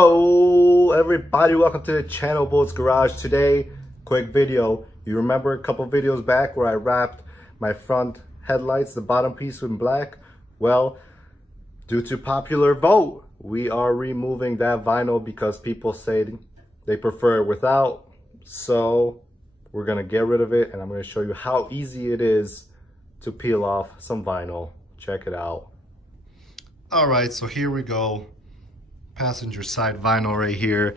Hello everybody, welcome to the channel Bolt's Garage. Today, quick video. You remember a couple videos back where I wrapped my front headlights, the bottom piece in black? Well, due to popular vote, we are removing that vinyl because people say they prefer it without. So we're gonna get rid of it and I'm gonna show you how easy it is to peel off some vinyl. Check it out. All right, so here we go. Passenger side vinyl right here.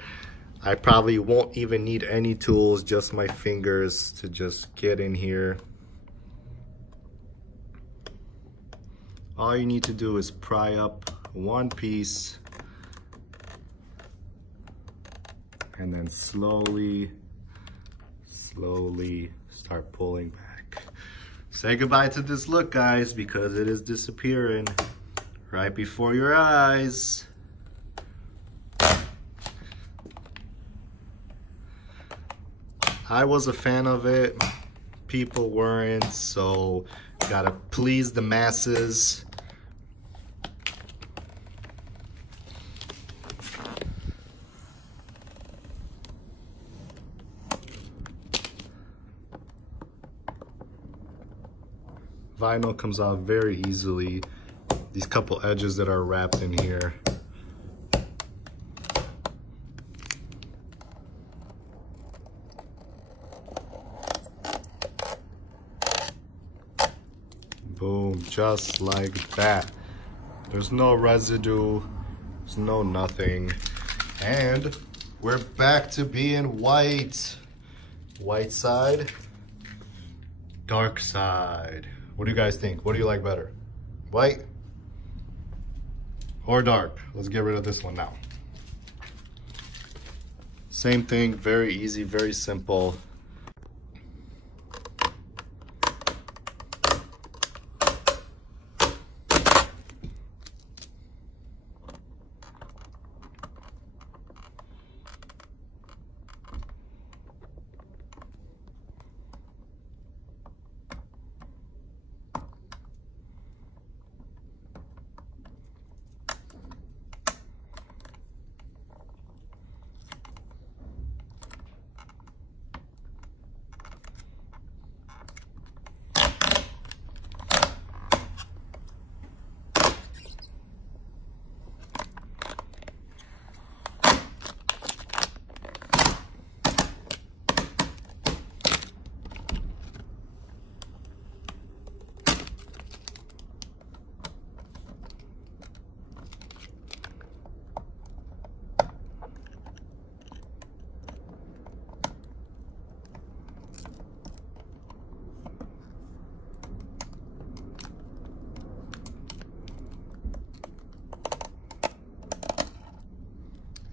I probably won't even need any tools, just my fingers to just get in here. All you need to do is pry up one piece and then slowly start pulling back. Say goodbye to this look, guys, because it is disappearing right before your eyes. I was a fan of it, people weren't, so gotta please the masses. Vinyl comes out very easily. These couple edges that are wrapped in here. Boom, just like that. There's no residue, there's no nothing. And we're back to being white. White side, dark side. What do you guys think? What do you like better? White or dark? Let's get rid of this one now. Same thing, very easy, very simple.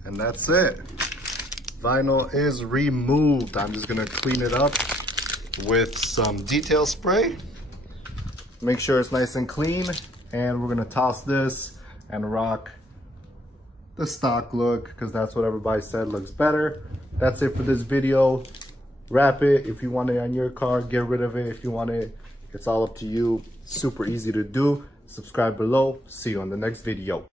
And that's it. Vinyl is removed. I'm just gonna clean it up with some detail spray. Make sure it's nice and clean. And we're gonna toss this and rock the stock look because that's what everybody said looks better. That's it for this video. Wrap it if you want it on your car. Get rid of it if you want it. It's all up to you. Super easy to do. Subscribe below. See you on the next video.